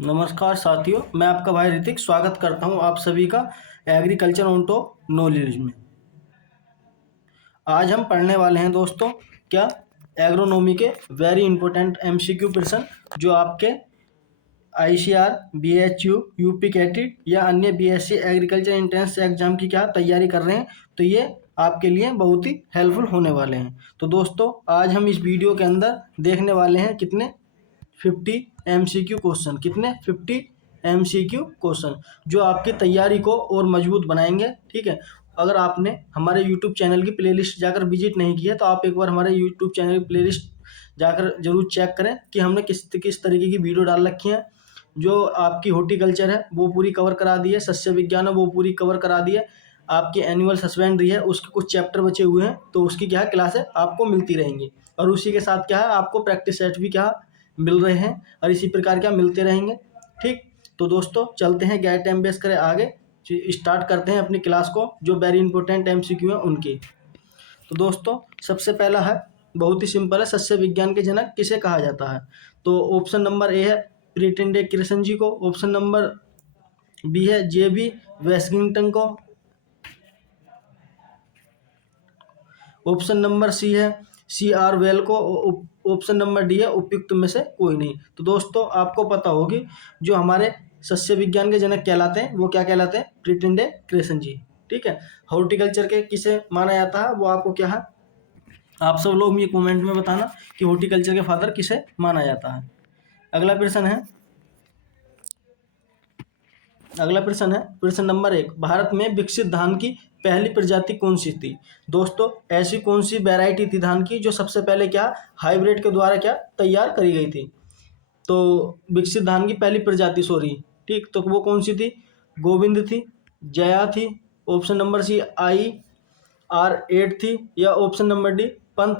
नमस्कार साथियों, मैं आपका भाई ऋतिक स्वागत करता हूं आप सभी का एग्रीकल्चर ऑन नॉलेज में। आज हम पढ़ने वाले हैं दोस्तों क्या एग्रोनॉमी के वेरी इंपॉर्टेंट एमसीक्यू प्रश्न जो आपके आईसीआर, बीएचयू, यूपी कैटेट या अन्य बीएससी एग्रीकल्चर एंट्रेंस एग्जाम की क्या तैयारी कर रहे हैं, तो ये आपके लिए बहुत ही हेल्पफुल होने वाले हैं। तो दोस्तों आज हम इस वीडियो के अंदर देखने वाले हैं कितने 50 MCQ क्वेश्चन, कितने 50 MCQ क्वेश्चन जो आपकी तैयारी को और मजबूत बनाएंगे। ठीक है, अगर आपने हमारे YouTube चैनल की प्लेलिस्ट जाकर विजिट नहीं की है तो आप एक बार हमारे YouTube चैनल की प्लेलिस्ट जाकर जरूर चेक करें कि हमने किस किस तरीके की वीडियो डाल रखी है। जो आपकी हॉर्टिकल्चर है वो पूरी कवर करा दी है, सस्य विज्ञान है वो पूरी कवर करा दी है, आपकी एनुअल सस्पेंडरी है उसके कुछ चैप्टर बचे हुए हैं तो उसकी क्या है क्लासें आपको मिलती रहेंगी, और उसी के साथ क्या है आपको प्रैक्टिस सेट भी क्या मिल रहे हैं और इसी प्रकार क्या मिलते रहेंगे। ठीक, तो दोस्तों चलते हैं गैर टाइम वेस्ट करें आगे, स्टार्ट करते हैं अपनी क्लास को जो वेरी इंपॉर्टेंट MCQ है उनकी। तो दोस्तों सबसे पहला है, बहुत ही सिंपल है, सस्य विज्ञान के जनक किसे कहा जाता है? तो ऑप्शन नंबर ए है प्रिटेंडे कृष्ण जी को, ऑप्शन नंबर बी है JB वेस्टिंगटन को, ऑप्शन नंबर सी है CR वेल को, ऑप्शन नंबर डी है उपयुक्त में से कोई नहीं। तो दोस्तों आपको पता होगी जो हमारे सस्य विज्ञान के जनक कहलाते हैं वो क्या कहलाते हैं? प्रिटेंडे कृष्ण जी। ठीक है, हॉर्टिकल्चर के किसे माना जाता है वो आपको क्या है, आप सब लोग ये कमेंट में बताना कि हॉर्टिकल्चर के फादर किसे माना जाता है। अगला प्रश्न है, प्रश्न नंबर 1, भारत में विकसित धान की पहली प्रजाति कौन सी थी? दोस्तों ऐसी कौन सी वैरायटी थी धान की जो सबसे पहले क्या हाइब्रिड के द्वारा क्या तैयार करी गई थी? तो विकसित धान की पहली प्रजाति, सॉरी, ठीक, तो वो कौन सी थी? गोविंद थी, जया थी, ऑप्शन नंबर सी IR8 थी, या ऑप्शन नंबर डी पंथ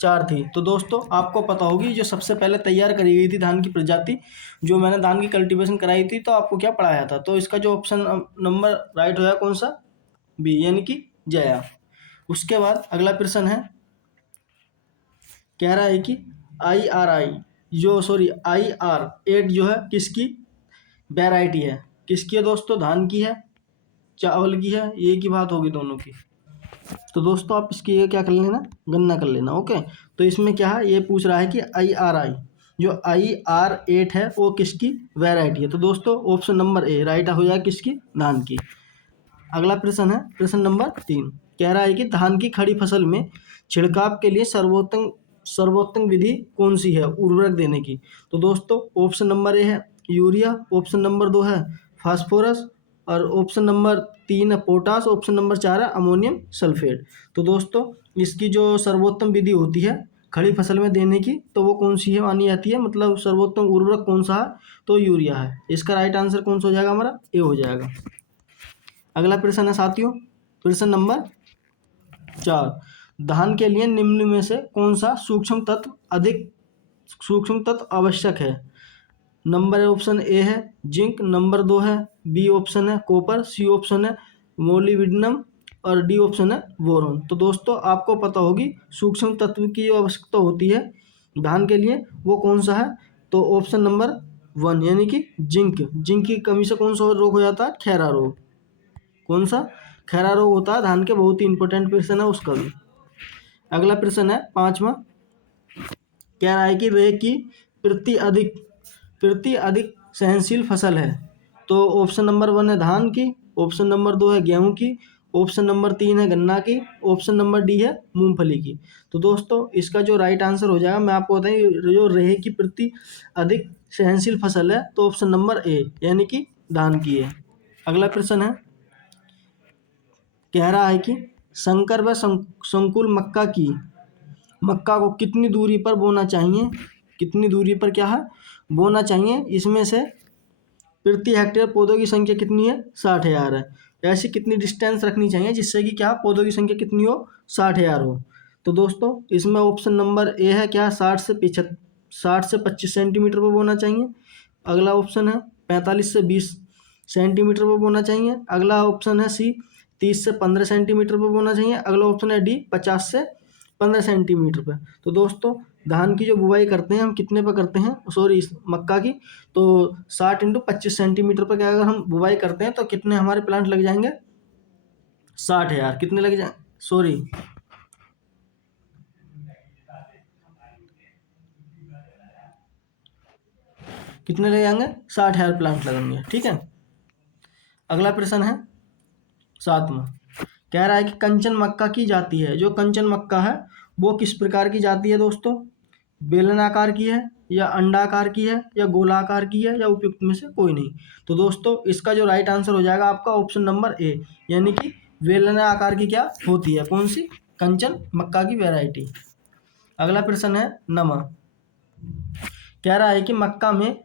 4 थी। तो दोस्तों आपको पता होगी जो सबसे पहले तैयार करी गई थी धान की प्रजाति, जो मैंने धान की कल्टीवेशन कराई थी तो आपको क्या पढ़ाया था, तो इसका जो ऑप्शन नंबर राइट होगा कौन सा? बी, यानी कि जया। उसके बाद अगला प्रश्न है, कह रहा है कि IR8 जो है किसकी वैरायटी है? किसकी है दोस्तों? धान की है, चावल की है, ये की बात होगी दोनों की। तो दोस्तों आप इसकी ये क्या कर लेना, गणना कर लेना। ओके, तो इसमें क्या है, ये पूछ रहा है कि IR8 है वो किसकी वैरायटी है? तो दोस्तों ऑप्शन नंबर ए राइट हो जाएगा किसकी? धान की। अगला प्रश्न है, प्रश्न नंबर 3, कह रहा है कि धान की खड़ी फसल में छिड़काव के लिए सर्वोत्तम विधि कौन सी है उर्वरक देने की? तो दोस्तों ऑप्शन नंबर ए है यूरिया, ऑप्शन नंबर 2 है फास्फोरस, और ऑप्शन नंबर 3 है पोटास, ऑप्शन नंबर 4 है अमोनियम सल्फेट। तो दोस्तों इसकी जो सर्वोत्तम विधि होती है खड़ी फसल में देने की तो वो कौन सी है मानी जाती है, मतलब सर्वोत्तम उर्वरक कौन सा है? तो यूरिया है। इसका राइट आंसर कौन सा हो जाएगा? हमारा ए हो जाएगा। अगला प्रश्न है साथियों, प्रश्न नंबर 4, धान के लिए निम्न में से कौन सा सूक्ष्म तत्व आवश्यक है? नंबर ऑप्शन ए है जिंक, नंबर 2 है बी ऑप्शन है कॉपर, सी ऑप्शन है मोलिब्डेनम, और डी ऑप्शन है बोरोन। तो दोस्तों आपको पता होगी सूक्ष्म तत्व की जो आवश्यकता होती है धान के लिए वो कौन सा है? तो ऑप्शन नंबर 1 यानी कि जिंक की कमी से कौन सा रोग हो जाता है? खैरा रोग। कौन सा? खैरा रोग होता है धान के, बहुत ही इंपॉर्टेंट प्रश्न है उसका भी। अगला प्रश्न है 5वां, कह रहा है कि रेह की प्रति अधिक सहनशील फसल है? तो ऑप्शन नंबर 1 है धान की, ऑप्शन नंबर 2 है गेहूं की, ऑप्शन नंबर 3 है गन्ना की, ऑप्शन नंबर डी है मूंगफली की। तो दोस्तों इसका जो राइट आंसर हो जाएगा, मैं आपको बताएं, जो रेह की प्रति अधिक सहनशील फसल है तो ऑप्शन नंबर ए यानी कि धान की है। अगला प्रश्न है, कह रहा है कि संकर व संकुल मक्का को कितनी दूरी पर बोना चाहिए? कितनी दूरी पर क्या है बोना चाहिए? इसमें से प्रति हेक्टेयर पौधों की संख्या कितनी है? 60,000 है। ऐसी कितनी डिस्टेंस रखनी चाहिए जिससे कि क्या पौधों की संख्या कितनी हो? 60,000 हो। तो दोस्तों इसमें ऑप्शन नंबर ए है क्या 60 से 25 सेंटीमीटर पर बोना चाहिए। अगला ऑप्शन है 45 से 20 सेंटीमीटर पर बोना चाहिए। अगला ऑप्शन है सी 30 से 15 सेंटीमीटर पर बोना चाहिए। अगला ऑप्शन है डी 50 से 15 सेंटीमीटर पर। तो दोस्तों धान की जो बुवाई करते हैं हम कितने पर करते हैं, सॉरी मक्का की, तो 60 इंटू 25 सेंटीमीटर पर क्या अगर हम बुवाई करते हैं तो कितने हमारे प्लांट लग जाएंगे, 60,000। कितने लग जाए, सॉरी कितने लग जाएंगे, 60,000 प्लांट लगेंगे। ठीक है, अगला प्रश्न है 7वां। कह रहा है कि कंचन मक्का की जाती है, जो कंचन मक्का है वो किस प्रकार की जाती है दोस्तों, बेलनाकार की है या अंडाकार की है या गोलाकार की है या उपयुक्त में से कोई नहीं। तो दोस्तों इसका जो राइट आंसर हो जाएगा आपका ऑप्शन नंबर ए, यानी कि बेलनाकार की क्या होती है, कौन सी, कंचन मक्का की वैरायटी। अगला प्रश्न है 9वां। कह रहा है कि मक्का में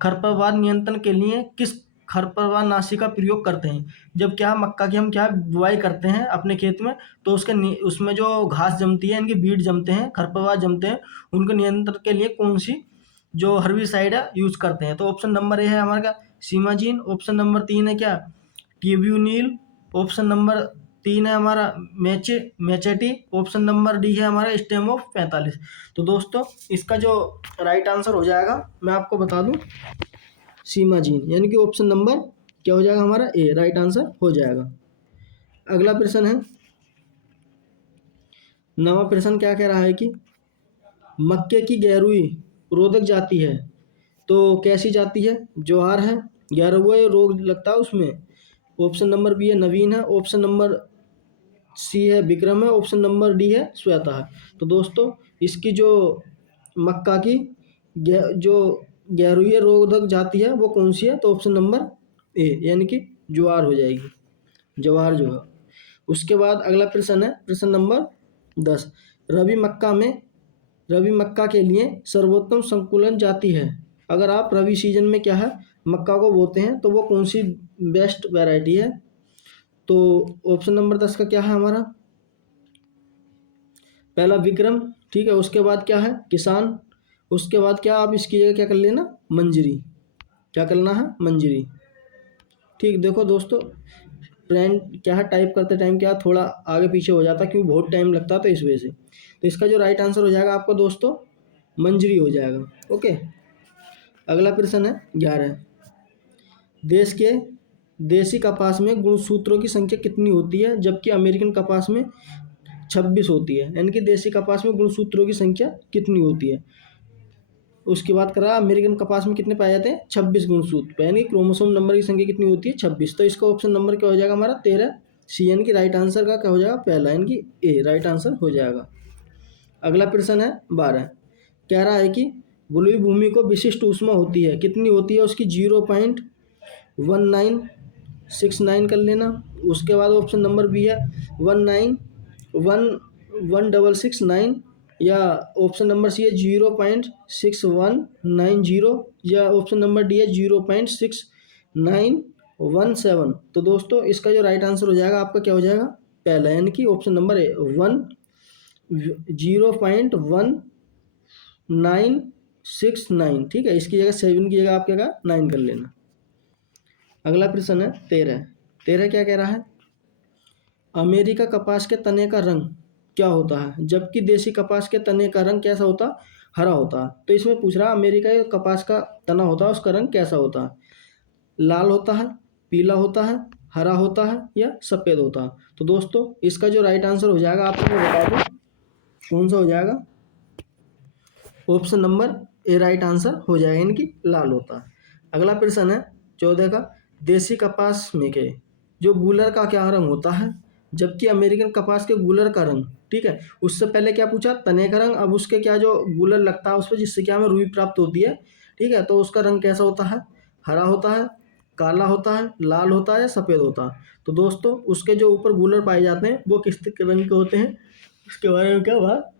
खरपतवार नियंत्रण के लिए किस खरपतवार नाशी का प्रयोग करते हैं। जब क्या मक्का की हम क्या बुआई करते हैं अपने खेत में, तो उसमें जो घास जमती है, इनके बीड जमते हैं, खरपतवार जमते हैं, उनके नियंत्रण के लिए कौन सी जो हर्बिसाइड है यूज करते हैं। तो ऑप्शन नंबर ए है हमारा क्या, सीमाजीन। ऑप्शन नंबर 3 है क्या, ट्यूब्यूनिल। ऑप्शन नंबर 3 है हमारा मैचेटी। ऑप्शन नंबर डी है हमारा स्टेमो 45। तो दोस्तों इसका जो राइट आंसर हो जाएगा मैं आपको बता दूं, सीमाजीन, यानी कि ऑप्शन नंबर क्या हो जाएगा हमारा ए, राइट आंसर हो जाएगा। अगला प्रश्न है 9वां प्रश्न। क्या कह रहा है कि मक्के की गैरुई रोधक जाती है, तो कैसी जाती है, ज्वार है, गैरुआ रोग लगता है उसमें। ऑप्शन नंबर बी है नवीन है। ऑप्शन नंबर सी है विक्रम है। ऑप्शन नंबर डी है श्वेता है। तो दोस्तों इसकी जो मक्का की जो गैरुए रोधक जाती है वो कौन सी है, तो ऑप्शन नंबर ए, यानी कि ज्वार हो जाएगी, ज्वार जो है। उसके बाद अगला प्रश्न है प्रश्न नंबर 10। रबी मक्का में रबी मक्का के लिए सर्वोत्तम संकुलन जाती है। अगर आप रबी सीजन में क्या है मक्का को बोते हैं तो वो कौन सी बेस्ट वैरायटी है। तो ऑप्शन नंबर 10 का क्या है हमारा, पहला विक्रम, ठीक है। उसके बाद क्या है किसान। उसके बाद क्या, आप इसकी जगह क्या कर लेना, मंजरी, क्या करना है, मंजरी। ठीक, देखो दोस्तों प्रिंट क्या है, टाइप करते टाइम क्या थोड़ा आगे पीछे हो जाता क्योंकि बहुत टाइम लगता तो इस वजह से। तो इसका जो राइट आंसर हो जाएगा आपका दोस्तों मंजरी हो जाएगा। ओके, अगला प्रश्न है 11। देश के देसी कपास में गुणसूत्रों की संख्या कितनी होती है, जबकि अमेरिकन कपास में 26 होती है, यानी कि देसी कपास में गुणसूत्रों की संख्या कितनी होती है। उसकी बात करा अमेरिकन कपास में कितने पाए जाते हैं, 26 गुणसूत्र, यानी क्रोमोसोम नंबर की संख्या कितनी होती है, 26। तो इसका ऑप्शन नंबर क्या हो जाएगा हमारा 13 सी, यानी कि राइट आंसर का क्या हो जाएगा पहला, यानी कि ए राइट आंसर हो जाएगा। अगला प्रश्न है 12। कह रहा है कि बुलवी भूमि को विशिष्ट ऊष्मा होती है, कितनी होती है उसकी, 0.1969 कर लेना। उसके बाद ऑप्शन नंबर बी है 191669, या ऑप्शन नंबर सी है 0.6190, या ऑप्शन नंबर डी है 0.6917। तो दोस्तों इसका जो राइट आंसर हो जाएगा आपका क्या हो जाएगा पहला, यानी कि ऑप्शन नंबर ए 0.1969। ठीक है, इसकी जगह 7 की जगह आप क्या 9 कर लेना। अगला प्रश्न है 13। 13 क्या कह रहा है, अमेरिका कपास के तने का रंग क्या होता है, जबकि देसी कपास के तने का रंग कैसा होता, हरा होता है। तो इसमें पूछ रहा है अमेरिका के कपास का तना होता है उसका रंग कैसा होता है, लाल होता है, पीला होता है, हरा होता है या सफ़ेद होता है। तो दोस्तों इसका जो राइट आंसर हो जाएगा आपको मैं बता दूँ कौन सा हो जाएगा, ऑप्शन नंबर ए राइट आंसर हो जाएगा, यानी कि लाल होता है। अगला प्रश्न है 14 का, देसी कपास में के जो गूलर का क्या रंग होता है, जबकि अमेरिकन कपास के गूलर का रंग, ठीक है। उससे पहले क्या पूछा, तने का रंग, अब उसके क्या जो गूलर लगता है उस पर जिससे क्या हमें रुई प्राप्त होती है, ठीक है। तो उसका रंग कैसा होता है, हरा होता है, काला होता है, लाल होता है या सफ़ेद होता है। तो दोस्तों उसके जो ऊपर गूलर पाए जाते हैं वो किस रंग के होते हैं, उसके बारे में क्या बात,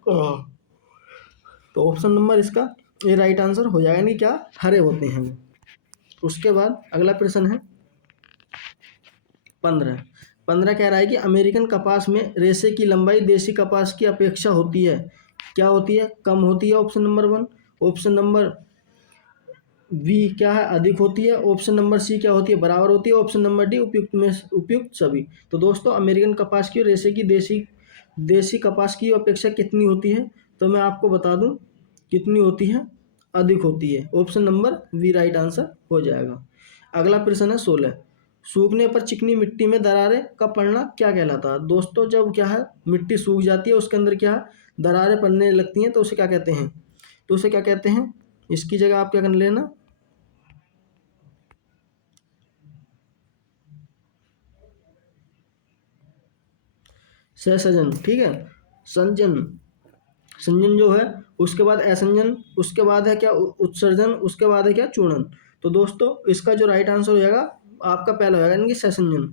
तो ऑप्शन नंबर इसका ये राइट आंसर हो जाएगा, नहीं क्या हरे होते हैं वो। उसके बाद अगला प्रश्न है 15। 15 कह रहा है कि अमेरिकन कपास में रेशे की लंबाई देसी कपास की अपेक्षा होती है, क्या होती है, कम होती है, option number 1। Option number B क्या है, अधिक होती है। ऑप्शन नंबर सी क्या होती है, बराबर होती है। ऑप्शन नंबर डी उपयुक्त में उपयुक्त सभी। तो दोस्तों अमेरिकन कपास की रेशे की देसी कपास की अपेक्षा कितनी होती है, तो मैं आपको बता दूं कितनी होती है, अधिक होती है। Option number B right answer हो जाएगा। अगला प्रश्न है 16, सूखने पर चिकनी मिट्टी में दरारें का पड़ना क्या कहलाता है। दोस्तों जब क्या है मिट्टी सूख जाती है उसके अंदर क्या है दरारें पड़ने लगती हैं तो उसे क्या कहते हैं, तो उसे क्या कहते हैं, इसकी जगह आप क्या कर लेना, सहसंजन, ठीक है, संजन, संजन जो है, उसके बाद असंजन, उसके बाद है क्या उत्सर्जन, उसके बाद है क्या चूर्णन। तो दोस्तों इसका जो राइट आंसर हो जाएगा आपका पहला होगा यानी कि सहसंजन।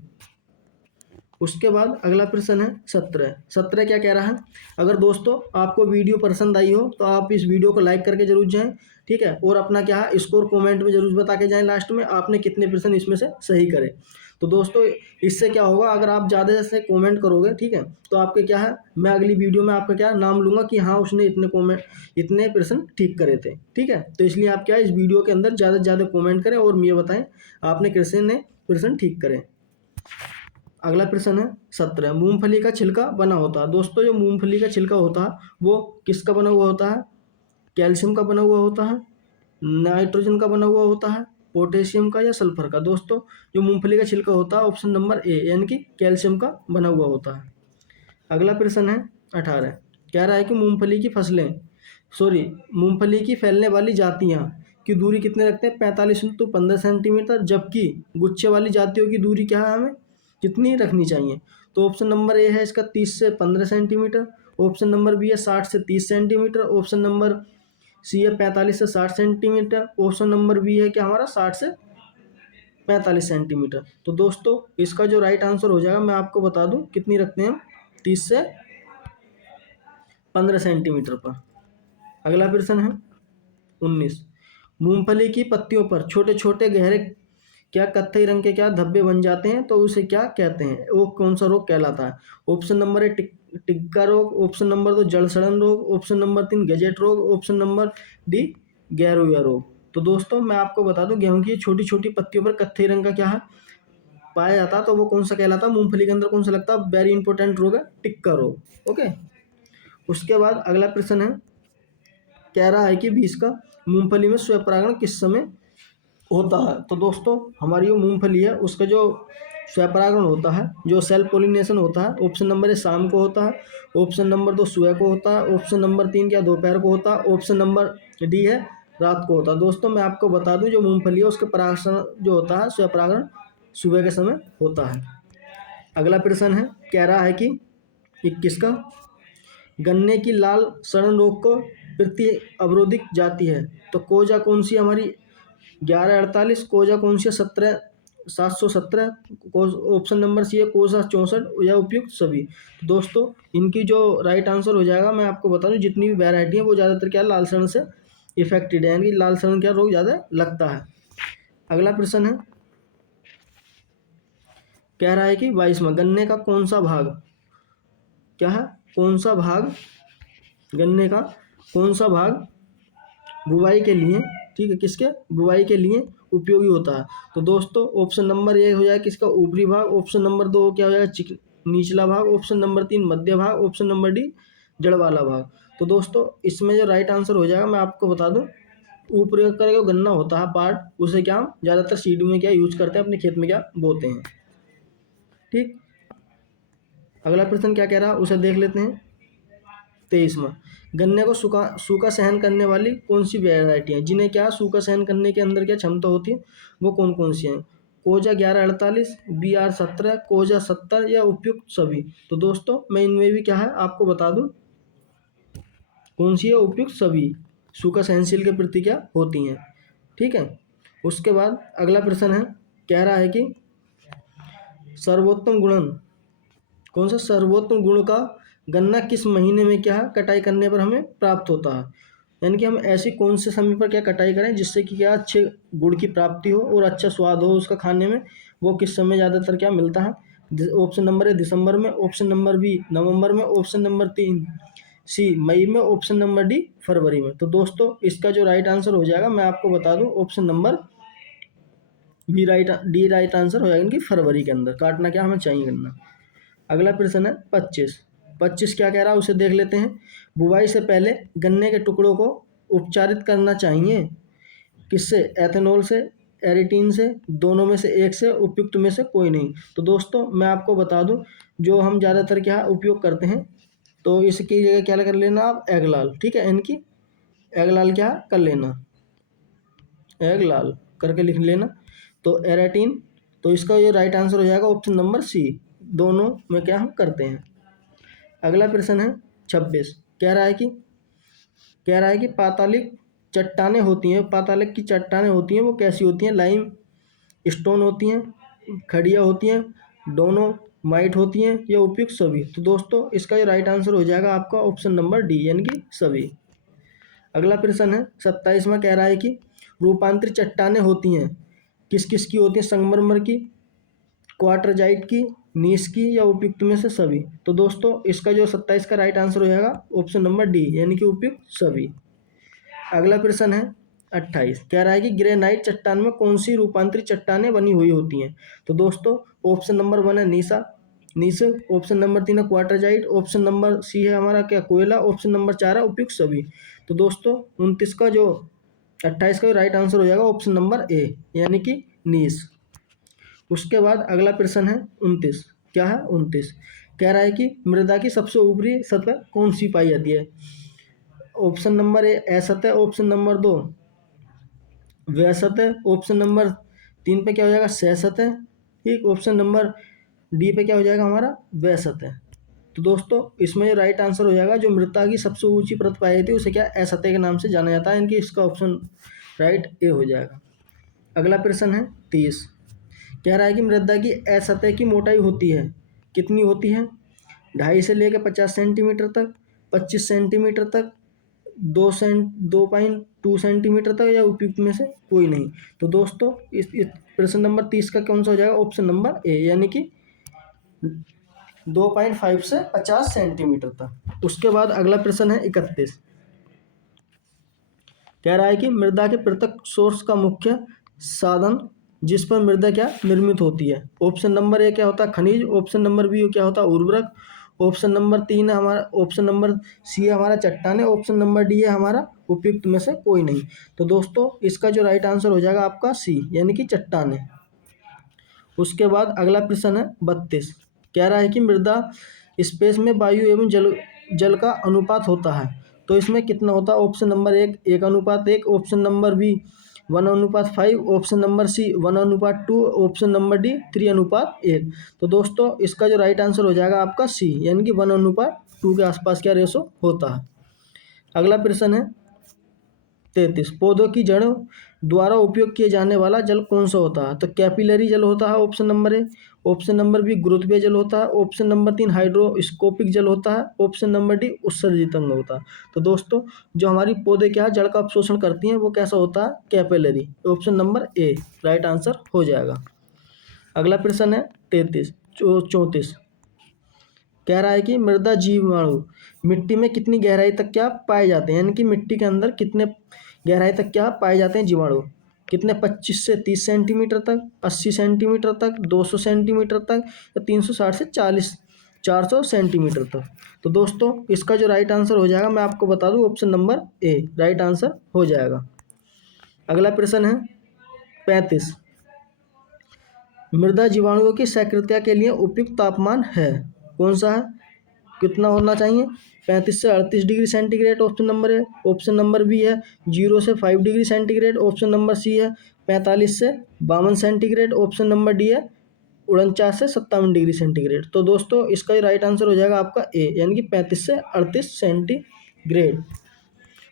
उसके बाद अगला प्रश्न है 17, 17 क्या कह रहा है, अगर दोस्तों आपको वीडियो पसंद आई हो तो आप इस वीडियो को लाइक करके जरूर जाएं, ठीक है, और अपना क्या है स्कोर कमेंट में जरूर बता के जाएं लास्ट में आपने कितने प्रश्न इसमें से सही करे। तो दोस्तों इससे क्या होगा, अगर आप ज़्यादा से कमेंट करोगे, ठीक है, तो आपके क्या है मैं अगली वीडियो में आपका क्या नाम लूँगा कि हाँ उसने इतने कमेंट इतने प्रश्न ठीक करे थे, ठीक है। तो इसलिए आप क्या इस वीडियो के अंदर ज़्यादा से ज़्यादा कमेंट करें और मुझे बताएं आपने कैसे ने प्रश्न ठीक करें। अगला प्रश्न है 17, मूंगफली का छिलका बना होता है। दोस्तों जो मूंगफली का छिलका होता है वो किसका बना हुआ होता है, कैल्शियम का बना हुआ होता है, नाइट्रोजन का बना हुआ होता है, पोटेशियम का या सल्फर का। दोस्तों जो मूंगफली का छिलका होता है ऑप्शन नंबर ए यानी कि कैल्शियम का बना हुआ होता है। अगला प्रश्न है 18, कह रहा है कि मूंगफली की फैलने वाली जातियाँ की दूरी कितने रखते हैं, 45 to 15 सेंटीमीटर, जबकि गुच्छे वाली जातियों की दूरी क्या है हमें कितनी रखनी चाहिए। तो ऑप्शन नंबर ए है इसका 30 से 15 सेंटीमीटर, ऑप्शन नंबर बी है 60 से 30 सेंटीमीटर, ऑप्शन नंबर सी है 45 से 60 सेंटीमीटर, ऑप्शन नंबर बी है क्या हमारा 60 से 45 सेंटीमीटर। तो दोस्तों इसका जो राइट आंसर हो जाएगा मैं आपको बता दूं कितनी रखते हैं हम, 30 से 15 सेंटीमीटर पर। अगला प्रश्न है 19, मूंगफली की पत्तियों पर छोटे छोटे गहरे क्या कत्थई रंग के क्या धब्बे बन जाते हैं तो उसे क्या कहते हैं, वो कौन सा रोग कहलाता है। ऑप्शन नंबर ए टिक्का रोग, ऑप्शन नंबर 2 जड़ सड़न रोग, ऑप्शन नंबर 3 गजेट रोग, ऑप्शन नंबर डी गैरोया रोग। तो दोस्तों मैं आपको बता दूं गेहूं की छोटी छोटी पत्तियों पर कत्थई रंग का क्या है पाया जाता है तो वो कौन सा कहलाता है, मूंगफली के अंदर कौन सा लगता है, वेरी इंपॉर्टेंट रोग है टिक्का रोग। ओके, उसके बाद अगला प्रश्न है, कह रहा है कि 20 का मूंगफली में स्वपरागण किस समय होता है। तो दोस्तों हमारी जो मूंगफली है उसका जो स्वपरागण होता है जो सेल्फ पोलिनेशन होता है, ऑप्शन नंबर ए शाम को होता है, ऑप्शन नंबर 2 सुबह को होता है, ऑप्शन नंबर 3 क्या दोपहर को होता है, ऑप्शन नंबर डी है रात को होता है। दोस्तों मैं आपको बता दूं जो मूंगफली है उसका परागण जो होता है स्वपरागण सुबह के समय होता है। अगला प्रश्न है, कह रहा है कि 21 का गन्ने की लाल सड़न रोग को प्रति अवरोधिक जाती है तो कोजा कौन सी हमारी 1148, कोजा कौन सी 17 ऑप्शन नंबर सी है कोजा 64 या उपयुक्त सभी। दोस्तों इनकी जो राइट आंसर हो जाएगा मैं आपको बता दूं जितनी भी वैरायटी है वो ज़्यादातर क्या लाल सड़न से इफेक्टेड है यानी कि लाल सड़न क्या रोग ज़्यादा लगता है। अगला प्रश्न है, कह रहा है कि 22वां गन्ने का कौन सा भाग क्या है, कौन सा भाग गन्ने का कौन सा भाग बुवाई के लिए, ठीक है, किसके बुवाई के लिए उपयोगी होता है। तो दोस्तों ऑप्शन नंबर ए हो जाएगा किसका ऊपरी भाग, ऑप्शन नंबर 2 क्या हो जाएगा निचला भाग, ऑप्शन नंबर 3 मध्य भाग, ऑप्शन नंबर डी जड़ वाला भाग। तो दोस्तों इसमें जो राइट आंसर हो जाएगा मैं आपको बता दूं ऊपरी का जो गन्ना होता है पार्ट उसे क्या हम ज़्यादातर सीड में क्या यूज करते हैं अपने खेत में क्या बोते हैं, ठीक। अगला प्रश्न क्या कह रहा है उसे देख लेते हैं। 23वां गन्ने को सूखा सहन करने वाली कौन सी वेराइटी है, जिन्हें क्या सूखा सहन करने के अंदर क्या क्षमता होती है वो कौन कौन सी हैं, कोजा 1148, BR 17, कोजा 70 या उपयुक्त सभी। तो दोस्तों मैं इनमें भी क्या है आपको बता दूं कौन सी है उपयुक्त सभी सूखा सहनशील के प्रति क्या होती हैं, ठीक है। उसके बाद अगला प्रश्न है, कह रहा है कि सर्वोत्तम गुणन कौन सा सर्वोत्तम गुण का गन्ना किस महीने में क्या है कटाई करने पर हमें प्राप्त होता है, यानी कि हम ऐसी कौन से समय पर क्या कटाई करें जिससे कि क्या अच्छे गुड़ की प्राप्ति हो और अच्छा स्वाद हो उसका खाने में, वो किस समय ज़्यादातर क्या मिलता है। ऑप्शन नंबर ए दिसंबर में, ऑप्शन नंबर बी नवंबर में, ऑप्शन नंबर 3 सी मई में, ऑप्शन नंबर डी फरवरी में। तो दोस्तों इसका जो राइट आंसर हो जाएगा मैं आपको बता दूं option number D right answer हो जाएगा, इनकी फरवरी के अंदर काटना क्या हमें चाहिए करना। अगला प्रश्न है 25 क्या कह रहा है उसे देख लेते हैं। बुवाई से पहले गन्ने के टुकड़ों को उपचारित करना चाहिए? किससे? एथेनॉल से, एरिटीन से, दोनों में से एक से, उपयुक्त में से कोई नहीं। तो दोस्तों मैं आपको बता दूं, जो हम ज़्यादातर क्या उपयोग करते हैं, तो इसकी जगह क्या कर लेना आप, एगलाल, ठीक है, इनकी एगलाल क्या कर लेना, एगलाल करके लिख लेना। तो एराटीन, तो इसका ये राइट आंसर हो जाएगा ऑप्शन नंबर सी, दोनों में क्या हम करते हैं। अगला प्रश्न है 26, कह रहा है कि पातालिक चट्टानें होती हैं, पातालिक की चट्टानें होती हैं वो कैसी होती हैं? लाइम स्टोन होती हैं, खड़िया होती हैं, दोनों माइट होती हैं, या उपयुक्त सभी? तो दोस्तों इसका ये राइट आंसर हो जाएगा आपका ऑप्शन नंबर डी, यानी कि सभी। अगला प्रश्न है 27वां, कह रहा है कि रूपांतरित चट्टानें होती हैं, किस किस की होती हैं? संगमरमर की, क्वार्टरजाइट की, नीस की, या उपयुक्त में से सभी? तो दोस्तों इसका जो 27 का राइट आंसर हो जाएगा ऑप्शन नंबर डी, यानी कि उपयुक्त सभी। अगला प्रश्न है 28, कह रहा है कि ग्रेनाइट चट्टान में कौन सी रूपांतरित चट्टानें बनी हुई होती हैं? तो दोस्तों ऑप्शन नंबर 1 है नीस, ऑप्शन नंबर 3 है क्वार्टरजाइट, ऑप्शन नंबर सी है हमारा क्या, कोयला, ऑप्शन नंबर 4 है उपयुक्त सभी। तो दोस्तों 29 का जो 28 का राइट आंसर हो जाएगा ऑप्शन नंबर ए, यानी कि नीस। उसके बाद अगला प्रश्न है 29, क्या है 29, कह रहा है कि मृदा की सबसे ऊपरी सतह कौन सी पाई जाती है? ऑप्शन नंबर ए असतह, ऑप्शन नंबर 2 वसतह, ऑप्शन नंबर 3 पे क्या हो जाएगा ससतह, ठीक, ऑप्शन नंबर डी पे क्या हो जाएगा हमारा वसतह। तो दोस्तों इसमें जो राइट आंसर हो जाएगा, जो मृदा की सबसे ऊंची परत पाई जाती है उसे क्या असतह के नाम से जाना जाता है, इनकी इसका ऑप्शन राइट ए हो जाएगा। अगला प्रश्न है 30, कह रहा है कि मृदा की असतह की मोटाई होती है, कितनी होती है? 2.5 से लेकर 50 सेंटीमीटर तक, 25 सेंटीमीटर तक, 2.2 सेंटीमीटर तक, या उपयुक्त में से कोई नहीं? तो दोस्तों इस प्रश्न नंबर 30 का कौन सा हो जाएगा? ऑप्शन नंबर ए, यानी कि 2.5 से 50 सेंटीमीटर तक। उसके बाद अगला प्रश्न है 31, कह रहा है कि मृदा के पृथक सोर्स का मुख्य साधन जिस पर मृदा क्या निर्मित होती है? ऑप्शन नंबर ए क्या होता है? खनिज, ऑप्शन नंबर बी क्या होता है? उर्वरक, ऑप्शन नंबर 3 है हमारा, ऑप्शन नंबर सी है हमारा चट्टानें, ऑप्शन नंबर डी है हमारा उपयुक्त में से कोई नहीं। तो दोस्तों इसका जो राइट आंसर हो जाएगा आपका सी, यानी कि चट्टानें। उसके बाद अगला प्रश्न है 32, कह रहा है कि मृदा स्पेस में वायु एवं जल का अनुपात होता है, तो इसमें कितना होता है? Option number 1:1, option number B 1:5, option number C 1:2, option number D 3:1। तो दोस्तों इसका जो राइट आंसर हो जाएगा आपका सी, यानी कि 1:2 के आसपास क्या रेशो होता है। अगला प्रश्न है 33, पौधों की जड़ों द्वारा उपयोग किए जाने वाला जल कौन सा होता है? तो कैपिलरी जल होता है option number A, option number B गुरुत्वीय जल होता है, ऑप्शन नंबर 3 हाइड्रोस्कोपिक जल होता है, ऑप्शन नंबर डी उत्सर्जित अंग होता है। तो दोस्तों जो हमारी पौधे क्या है जल का अवशोषण करती हैं वो कैसा होता है? कैपिलरी, ऑप्शन नंबर ए राइट आंसर हो जाएगा। अगला प्रश्न है 34, कह रहा है कि मृदा जीवाणु मिट्टी में कितनी गहराई तक क्या पाए जाते हैं, यानी कि मिट्टी के अंदर कितने गहराई तक क्या पाए जाते हैं जीवाणु? कितने? 25 से 30 सेंटीमीटर तक, 80 सेंटीमीटर तक, 200 सेंटीमीटर तक, या 360 से 400 सेंटीमीटर तक? तो दोस्तों इसका जो राइट आंसर हो जाएगा मैं आपको बता दूं ऑप्शन नंबर ए राइट आंसर हो जाएगा। अगला प्रश्न है 35, मृदा जीवाणुओं की सक्रियता के लिए उपयुक्त तापमान है, कौन सा है? कितना होना चाहिए? 35 से 38 डिग्री सेंटीग्रेड ऑप्शन नंबर है, ऑप्शन नंबर बी है 0 से 5 degree centigrade, option number C है 45 से 52 सेंटीग्रेड, ऑप्शन नंबर डी है 49 से 57 डिग्री सेंटीग्रेड। तो दोस्तों इसका राइट आंसर हो जाएगा आपका ए, यानी कि 35 से 38 सेंटीग्रेड।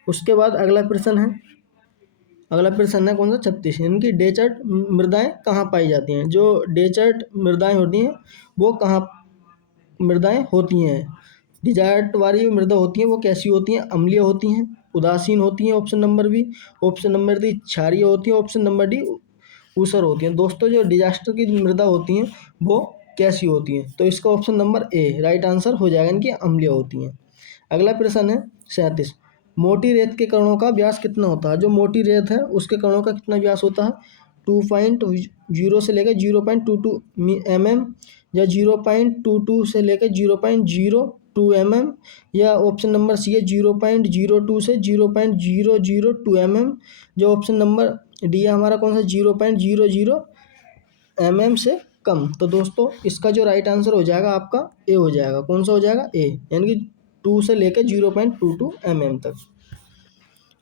उसके बाद अगला प्रश्न है कौन सा 36, यानी कि डेजर्ट मृदाएं कहाँ पाई जाती हैं? जो डेजर्ट मृदाएं होती हैं वो कहाँ मृदाएं होती हैं? डिजार्ट वाली मृदा होती हैं वो कैसी होती हैं? अम्लीय होती हैं, उदासीन होती हैं, option number B, option number D क्षारीय होती हैं, ऑप्शन नंबर डी ऊसर होती हैं। दोस्तों जो डिजास्टर की मृदा होती हैं वो कैसी होती हैं? तो इसका ऑप्शन नंबर ए राइट आंसर हो जाएगा, इनकी अम्लीय होती हैं। अगला प्रश्न है 37, मोटी रेत के कणों का व्यास कितना होता है? जो मोटी रेत है उसके कणों का कितना व्यास होता है? 2.0 से लेकर 0.22 mm, या 0.22 से लेकर 0.0 mm, या ऑप्शन नंबर सी है 0.02 से 0.002 mm, जो ऑप्शन नंबर डी है हमारा कौन सा 0.00 mm से कम। तो दोस्तों इसका जो राइट आंसर हो जाएगा आपका ए हो जाएगा। कौन सा हो जाएगा? ए, यानी कि 2 से लेकर 0.22 mm तक।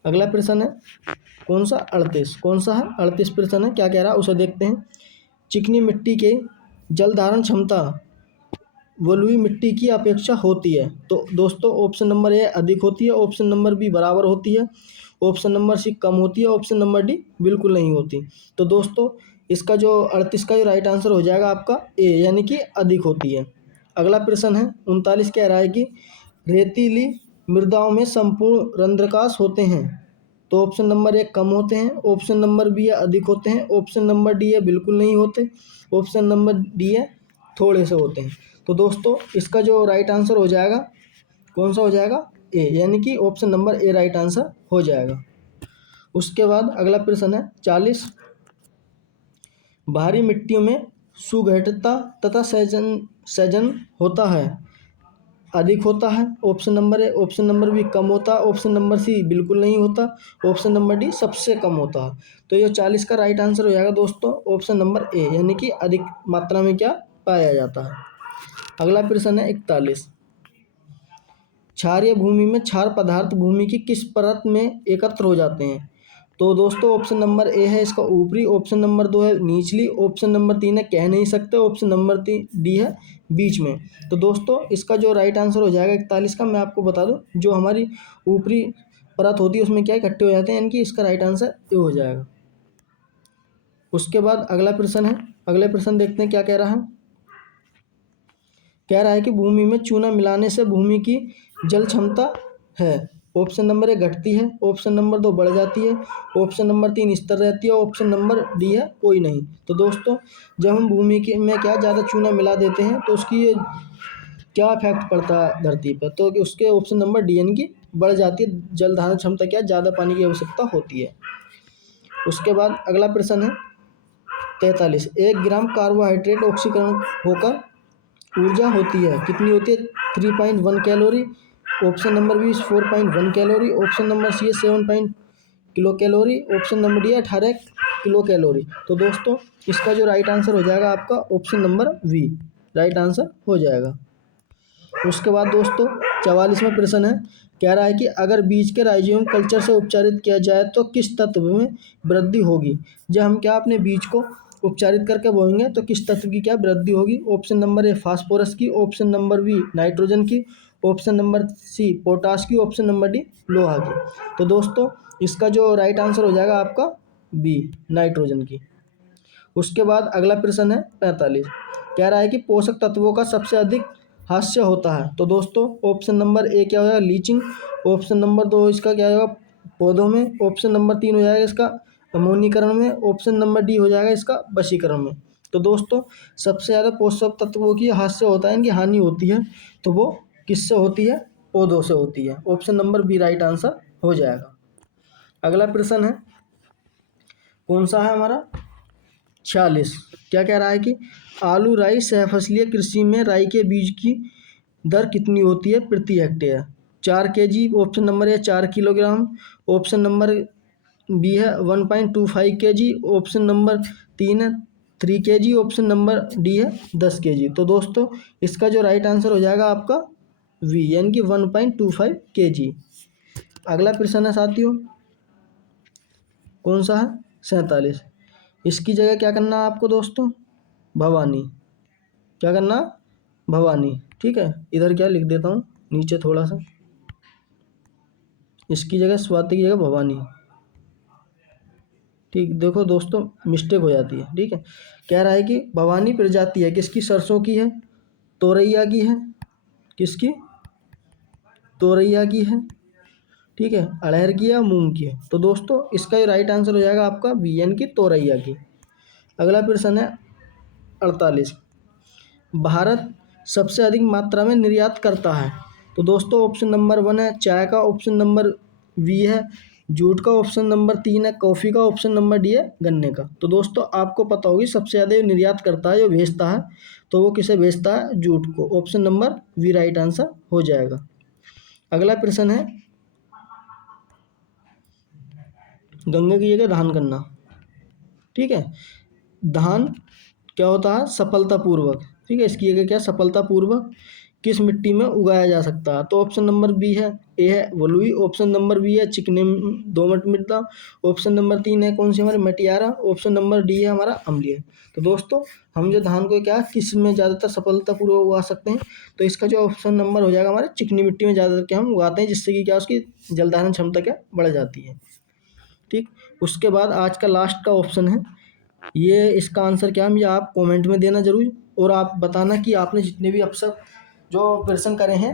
अगला प्रश्न है कौन सा? 38। कौन सा है? 38 प्रश्न है। क्या कह रहा है उसे देखते हैं। चिकनी मिट्टी के जल धारण क्षमता बलुई मिट्टी की अपेक्षा होती है। तो दोस्तों ऑप्शन नंबर ए अधिक होती है, ऑप्शन नंबर बी बराबर होती है, ऑप्शन नंबर सी कम होती है, ऑप्शन नंबर डी बिल्कुल नहीं होती। तो दोस्तों इसका जो 38 का जो राइट आंसर हो जाएगा आपका ए, यानी कि अधिक होती है। अगला प्रश्न है 39, कह रहा है कि रेतीली मृदाओं में संपूर्ण रंध्रकाश होते हैं। तो ऑप्शन नंबर ए कम होते हैं, ऑप्शन नंबर बी है अधिक होते हैं, ऑप्शन नंबर डी है बिल्कुल नहीं होते, ऑप्शन नंबर डी है थोड़े से होते हैं। तो दोस्तों इसका जो राइट आंसर हो जाएगा कौन सा हो जाएगा? ए, यानी कि ऑप्शन नंबर ए राइट आंसर हो जाएगा। उसके बाद अगला प्रश्न है 40, भारी मिट्टियों में सुगठितता तथा सजन होता है, अधिक होता है। Option number A, option number B कम होता है, ऑप्शन नंबर सी बिल्कुल नहीं होता, ऑप्शन नंबर डी सबसे कम होता है। तो ये 40 का राइट आंसर हो जाएगा दोस्तों ऑप्शन नंबर ए, यानी कि अधिक मात्रा में क्या पाया जाता है। अगला प्रश्न है 41, क्षारीय भूमि में क्षार पदार्थ भूमि की किस परत में एकत्र हो जाते हैं? तो दोस्तों ऑप्शन नंबर ए है इसका ऊपरी, ऑप्शन नंबर 2 है निचली, ऑप्शन नंबर 3 है कह नहीं सकते, ऑप्शन नंबर डी है बीच में। तो दोस्तों इसका जो राइट आंसर हो जाएगा 41 का, मैं आपको बता दूं जो हमारी ऊपरी परत होती है उसमें क्या इकट्ठे हो जाते हैं, यानी कि इसका राइट आंसर ए हो जाएगा। उसके बाद अगला प्रश्न है, अगले प्रश्न देखते हैं क्या कह रहा है। कह रहा है कि भूमि में चूना मिलाने से भूमि की जल क्षमता है। ऑप्शन नंबर ए घटती है, ऑप्शन नंबर 2 बढ़ जाती है, ऑप्शन नंबर 3 स्थिर रहती है, ऑप्शन नंबर डी है कोई नहीं। तो दोस्तों जब हम भूमि के में क्या ज़्यादा चूना मिला देते हैं तो उसकी क्या इफेक्ट पड़ता है धरती पर? तो उसके ऑप्शन नंबर डी यानी कि बढ़ जाती है जल धारण क्षमता, क्या ज़्यादा पानी की आवश्यकता होती है। उसके बाद अगला प्रश्न है 43, 1 ग्राम कार्बोहाइड्रेट ऑक्सीकरण होकर ऊर्जा होती है, कितनी होती है? 3.1 calorie, option number B 4.1 calorie, option number C है 7 kilo calorie, option number D है 18 किलो कैलोरी। तो दोस्तों इसका जो राइट आंसर हो जाएगा आपका option number B right answer हो जाएगा। उसके बाद दोस्तों 44वां प्रश्न है। कह रहा है कि अगर बीज के राइजोम कल्चर से उपचारित किया जाए तो किस तत्व में वृद्धि होगी? जब हम क्या अपने बीज को उपचारित करके बोएंगे तो किस तत्व की क्या वृद्धि होगी? ऑप्शन नंबर ए फास्फोरस की, ऑप्शन नंबर बी नाइट्रोजन की, ऑप्शन नंबर सी पोटाश की, ऑप्शन नंबर डी लोहा की। तो दोस्तों इसका जो राइट आंसर हो जाएगा आपका बी नाइट्रोजन की। उसके बाद अगला प्रश्न है 45, कह रहा है कि पोषक तत्वों का सबसे अधिक हास्य होता है। तो दोस्तों ऑप्शन नंबर ए क्या हो जाएगा? लीचिंग, ऑप्शन नंबर 2 इसका क्या होगा? पौधों में, ऑप्शन नंबर 3 हो जाएगा इसका अमोनीकरण में, ऑप्शन नंबर डी हो जाएगा इसका वशीकरण में। तो दोस्तों सबसे ज़्यादा पोषक तत्वों की हास्य होता है, इनकी हानि होती है, तो वो किससे होती है? पौधों से होती है। Option number B right answer हो जाएगा। अगला प्रश्न है कौन सा है हमारा 46, क्या कह रहा है कि आलू राई सहफसलीय कृषि में राई के बीज की दर कितनी होती है प्रति hectare? 4 KG, option number A 4 kilogram, option number B है 1.25 केजी, ऑप्शन नंबर 3 है 3 केजी, ऑप्शन नंबर डी है 10 केजी। तो दोस्तों इसका जो राइट आंसर हो जाएगा आपका वी यानी कि 1.25 केजी। अगला प्रश्न है साथियों कौन सा है 47, इसकी जगह क्या करना है आपको दोस्तों? भवानी, क्या करना? भवानी, ठीक है। इधर क्या लिख देता हूँ नीचे थोड़ा सा, इसकी जगह स्वाति की जगह भवानी, ठीक। देखो दोस्तों मिस्टेक हो जाती है, ठीक है। कह रहा है कि भवानी प्रजाति है किसकी? सरसों की है, तोरैया की है, किसकी? तोरैया की है, ठीक है। अड़हर की है, मूंग की है। तो दोस्तों इसका ये राइट आंसर हो जाएगा आपका बी यानी कि तोरैया की। अगला प्रश्न है 48, भारत सबसे अधिक मात्रा में निर्यात करता है। तो दोस्तों ऑप्शन नंबर 1 है चाय का, ऑप्शन नंबर बी है जूट का ऑप्शन नंबर 3 है, कॉफ़ी का ऑप्शन नंबर डी है, गन्ने का। तो दोस्तों आपको पता होगी सबसे ज़्यादा निर्यात करता है, जो भेजता है, तो वो किसे भेजता है? जूट को। Option number B right answer हो जाएगा। अगला प्रश्न है, गंगा की जगह धान करना। ठीक है, धान क्या होता है? सफलतापूर्वक। ठीक है, इसकी जगह क्या? सफलतापूर्वक किस मिट्टी में उगाया जा सकता है? तो ऑप्शन नंबर बी है, ए है बलुई। ऑप्शन नंबर बी है चिकने दोमट मृदा। ऑप्शन नंबर 3 है कौन सी हमारी? मटियारा। ऑप्शन नंबर डी है हमारा अम्लीय। तो दोस्तों हम जो धान को क्या किस में ज़्यादातर सफलतापूर्वक उगा सकते हैं? तो इसका जो ऑप्शन नंबर हो जाएगा हमारे चिकनी मिट्टी में ज़्यादातर क्या हम उगाते हैं, जिससे कि क्या उसकी जल धारण क्षमता क्या बढ़ जाती है। ठीक, उसके बाद आज का लास्ट का ऑप्शन है, ये इसका आंसर क्या है, ये आप कमेंट में देना जरूर, और आप बताना कि आपने जितने भी अब तक जो प्रश्न करे हैं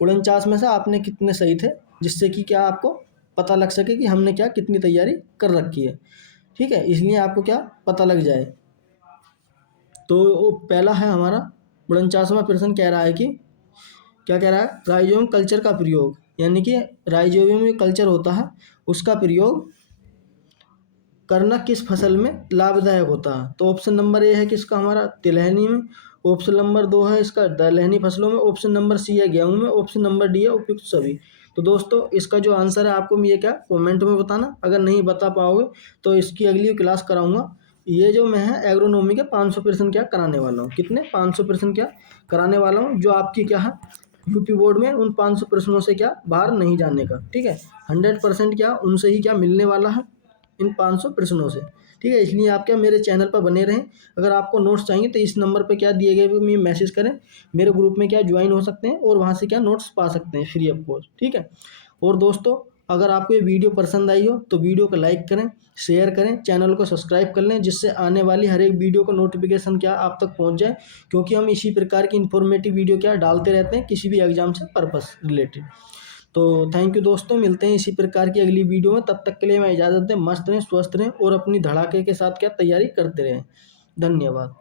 49 में से आपने कितने सही थे, जिससे कि क्या आपको पता लग सके कि हमने क्या कितनी तैयारी कर रखी है। ठीक है, इसलिए आपको क्या पता लग जाए। तो वो पहला है हमारा 49वां प्रश्न, कह रहा है कि क्या कह रहा है? राइजोबियम कल्चर का प्रयोग, यानी कि राइजोबियम जो कल्चर होता है उसका प्रयोग करना किस फसल में लाभदायक होता है? तो ऑप्शन नंबर ए है किसका हमारा? तिलहनी में। ऑप्शन नंबर 2 है इसका दलहनी फसलों में। ऑप्शन नंबर सी है गेहूं में। ऑप्शन नंबर डी है उपयुक्त सभी। तो दोस्तों इसका जो आंसर है आपको ये क्या कमेंट में बताना। अगर नहीं बता पाओगे तो इसकी अगली क्लास कराऊंगा। ये जो मैं है एग्रोनॉमी के 500 प्रश्न क्या कराने वाला हूँ। कितने? 500 प्रश्न क्या कराने वाला हूँ, जो आपकी क्या है यूपी बोर्ड में उन 500 प्रश्नों से क्या बाहर नहीं जाने का। ठीक है, 100% क्या उनसे ही क्या मिलने वाला है, इन 500 प्रश्नों से। ठीक है, इसलिए आप क्या मेरे चैनल पर बने रहें। अगर आपको नोट्स चाहिए तो इस नंबर पे क्या दिए गए में मैसेज करें, मेरे ग्रुप में क्या ज्वाइन हो सकते हैं और वहाँ से क्या नोट्स पा सकते हैं फ्री ऑफ कॉस्ट। ठीक है, और दोस्तों अगर आपको ये वीडियो पसंद आई हो तो वीडियो को लाइक करें, शेयर करें, चैनल को सब्सक्राइब कर लें, जिससे आने वाली हर एक वीडियो का नोटिफिकेशन क्या आप तक पहुँच जाए, क्योंकि हम इसी प्रकार की इन्फॉर्मेटिव वीडियो क्या डालते रहते हैं किसी भी एग्जाम से पर्पस रिलेटेड। तो थैंक यू दोस्तों, मिलते हैं इसी प्रकार की अगली वीडियो में। तब तक के लिए मैं इजाज़त दें, मस्त रहें, स्वस्थ रहें और अपनी धड़ाके के साथ क्या तैयारी करते रहें। धन्यवाद।